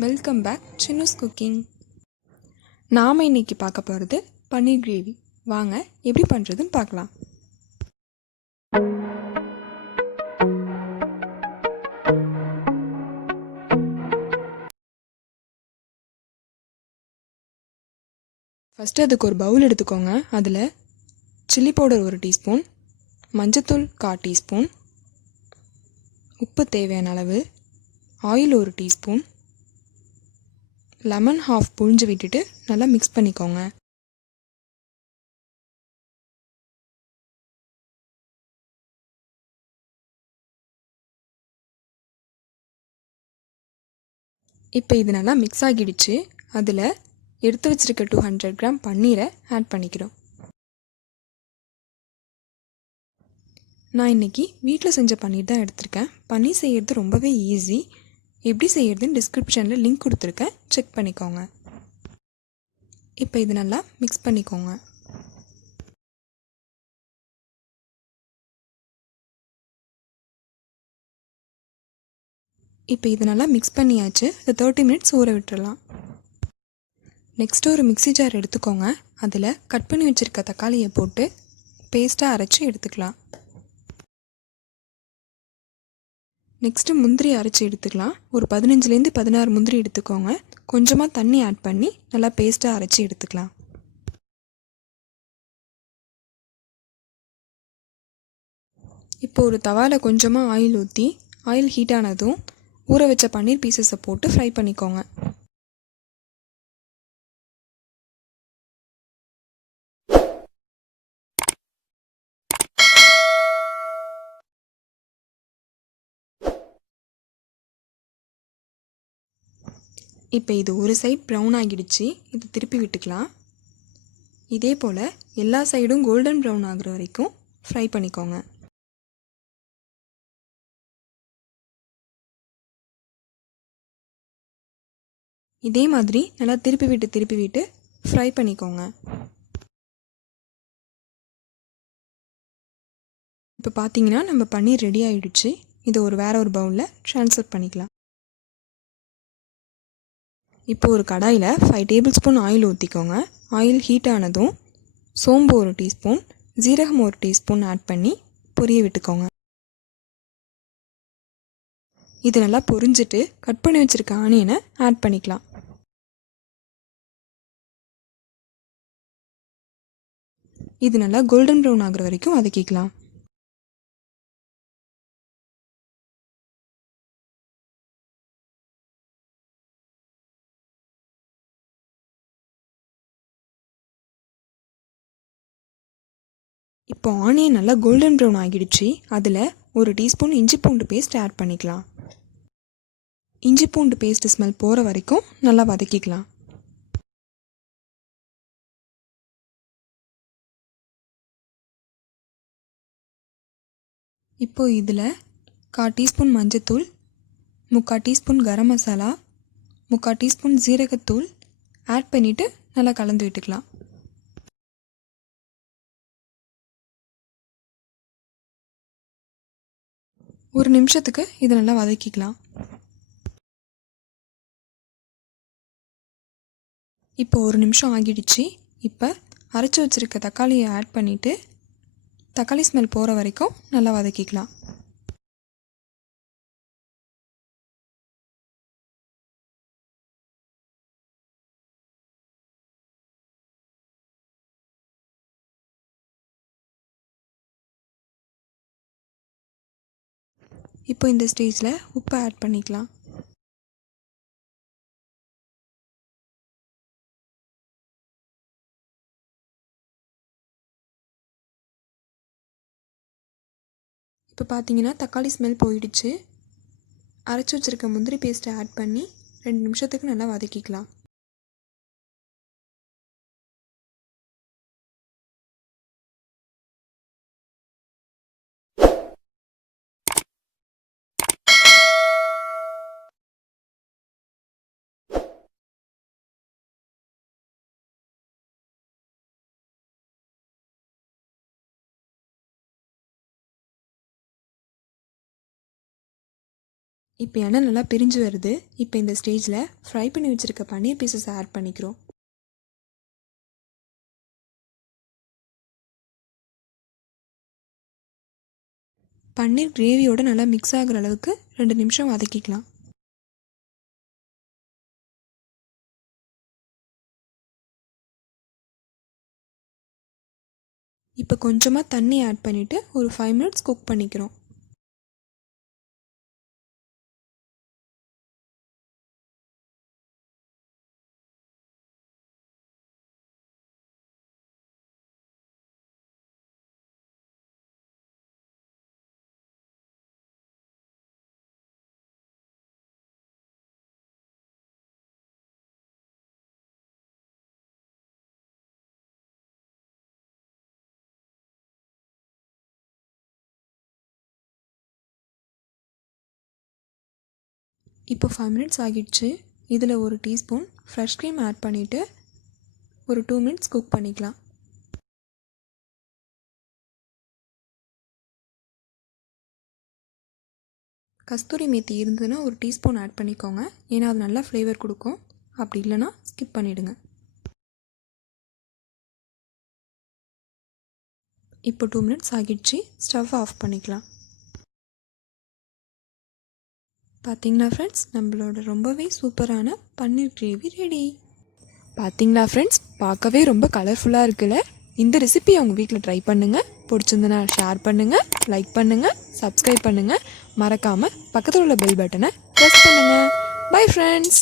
Welcome back சின்னுஸ் cooking. நாம் இன்னைக்கு பார்க்க போகிறது பன்னீர் கிரேவி. வாங்க எப்படி பண்ணுறதுன்னு பார்க்கலாம். ஃபஸ்ட்டு அதுக்கு ஒரு பவுல் எடுத்துக்கோங்க. அதில் சில்லி பவுடர் 1 டீஸ்பூன், மஞ்சத்தூள் 1/4 டீஸ்பூன், உப்பு தேவையான அளவு, ஆயில் 1 டீஸ்பூன், லெமன் ஹாஃப் புழிஞ்சு விட்டுட்டு நல்லா மிக்ஸ் பண்ணிக்கோங்க. இப்போ இது நல்லா மிக்ஸ் ஆகிடுச்சு. அதில் எடுத்து வச்சுருக்க 200 கிராம் பன்னீரை ஆட் பண்ணிக்கிறோம். நான் இன்றைக்கி வீட்டில் செஞ்ச பன்னீர் தான் எடுத்திருக்கேன். பன்னீர் செய்கிறது ரொம்பவே ஈஸி. எப்படி செய்கிறதுன்னு டிஸ்கிரிப்ஷனில் லிங்க் கொடுத்துருக்கேன், செக் பண்ணிக்கோங்க. இப்போ இது நல்லா மிக்ஸ் பண்ணிக்கோங்க. இப்போ இது நல்லா மிக்ஸ் பண்ணியாச்சு. இதை 30 மினிட்ஸ் ஊற விட்டுறலாம். நெக்ஸ்ட்டு ஒரு மிக்ஸி ஜார் எடுத்துக்கோங்க. அதில் கட் பண்ணி வச்சுருக்க தக்காளியை போட்டு பேஸ்ட்டாக அரைச்சி எடுத்துக்கலாம். நெக்ஸ்ட்டு முந்திரி அரைச்சி எடுத்துக்கலாம். ஒரு 15லேருந்து 16 முந்திரி எடுத்துக்கோங்க. கொஞ்சமாக தண்ணி ஆட் பண்ணி நல்லா பேஸ்ட்டாக அரைச்சி எடுத்துக்கலாம். இப்போ ஒரு தவாவில் கொஞ்சமாக ஆயில் ஊற்றி ஆயில் ஹீட் ஆனதும் ஊற வச்ச பன்னீர் பீசஸை போட்டு ஃப்ரை பண்ணிக்கோங்க. இப்போ இது ஒரு சைட் ப்ரௌன் ஆகிடுச்சு. இது திருப்பி விட்டுக்கலாம். இதே போல் எல்லா சைடும் கோல்டன் ப்ரௌன் ஆகிற வரைக்கும் ஃப்ரை பண்ணிக்கோங்க. இதே மாதிரி நல்லா திருப்பி விட்டு ஃப்ரை பண்ணிக்கோங்க. இப்போ பார்த்தீங்கன்னா நம்ம பன்னீர் ரெடி ஆகிடுச்சு. இதை வேற ஒரு பவுலில் ட்ரான்ஸ்ஃபர் பண்ணிக்கலாம். இப்போ ஒரு கடாயில் 5 டேபிள் ஸ்பூன் ஆயில் ஊற்றிக்கோங்க. ஆயில் ஹீட் ஆனதும் சோம்பு 1 டீஸ்பூன், ஜீரகம் 1 டீஸ்பூன் ஆட் பண்ணி பொரிய விட்டுக்கோங்க. இது நல்லா பொரிஞ்சிட்டு கட் பண்ணி வச்சுருக்க ஆனியனை ஆட் பண்ணிக்கலாம். இது நல்லா கோல்டன் ப்ரௌன் ஆகிற வரைக்கும் வதக்கிக்கலாம். இப்போ ஆனியன் நல்லா கோல்டன் ப்ரௌன் ஆகிடுச்சு. அதில் 1 டீஸ்பூன் இஞ்சி பூண்டு பேஸ்ட் ஆட் பண்ணிக்கலாம். இஞ்சி பூண்டு பேஸ்ட் ஸ்மெல் போகிற வரைக்கும் நல்லா வதக்கிக்கலாம். இப்போ இதில் 1/4 டீஸ்பூன் மஞ்சத்தூள், 3/4 டீஸ்பூன் கரம் மசாலா, 3/4 டீஸ்பூன் ஜீரகத்தூள் ஆட் பண்ணிவிட்டு நல்லா கலந்து விட்டுக்கலாம். ஒரு நிமிஷத்துக்கு இதை நல்லா வதக்கிக்கலாம். இப்போ 1 நிமிஷம் ஆகிடுச்சு. இப்போ அரைச்சி வச்சுருக்க தக்காளியை ஆட் பண்ணிவிட்டு தக்காளி ஸ்மெல் போகிற வரைக்கும் நல்லா வதக்கிக்கலாம். இப்போ இந்த ஸ்டேஜில் உப்பு ஆட் பண்ணிக்கலாம். இப்போ பார்த்தீங்கன்னா தக்காளி ஸ்மெல் போயிடுச்சு. அரைச்சி வச்சுருக்க முந்திரி பேஸ்ட்டை ஆட் பண்ணி 2 நிமிஷத்துக்கு நல்லா வதக்கிக்கலாம். இப்போ எண்ணெய் நல்லா பிரிஞ்சு வருது. இப்போ இந்த ஸ்டேஜில் ஃப்ரை பண்ணி வச்சுருக்க பன்னீர் பீசஸ் ஆட் பண்ணிக்கிறோம். பன்னீர் கிரேவியோடு நல்லா மிக்ஸ் ஆகிற அளவுக்கு 2 நிமிஷம் வதக்கிக்கலாம். இப்போ கொஞ்சமாக தண்ணி ஆட் பண்ணிவிட்டு ஒரு 5 மினிட்ஸ் குக் பண்ணிக்கிறோம். இப்போ 5 மினிட்ஸ் ஆகிடுச்சு. இதில் ஒரு டீஸ்பூன் ஃப்ரெஷ் க்ரீம் ஆட் பண்ணிவிட்டு ஒரு 2 மினிட்ஸ் குக் பண்ணிக்கலாம். கஸ்தூரி மேத்தி இருந்ததுன்னா ஒரு டீஸ்பூன் ஆட் பண்ணிக்கோங்க. ஏன்னா அது நல்லா ஃப்ளேவர் கொடுக்கும். அப்படி இல்லைன்னா ஸ்கிப் பண்ணிவிடுங்க. இப்போ 2 மினிட்ஸ் ஆகிடுச்சு. ஸ்டவ் ஆஃப் பண்ணிக்கலாம். பார்த்தீங்களா ஃப்ரெண்ட்ஸ், நம்மளோட ரொம்பவே சூப்பரான பன்னீர் கிரேவி ரெடி. பார்த்தீங்களா ஃப்ரெண்ட்ஸ், பார்க்கவே ரொம்ப கலர்ஃபுல்லாக இருக்குல்ல. இந்த ரெசிபி அவங்க வீட்டில் ட்ரை பண்ணுங்கள். பிடிச்சிருந்தனா ஷேர் பண்ணுங்கள், லைக் பண்ணுங்கள், சப்ஸ்கிரைப் பண்ணுங்கள். மறக்காமல் பக்கத்தில் உள்ள பெல் பட்டனை ப்ரெஸ் பண்ணுங்கள். Bye friends.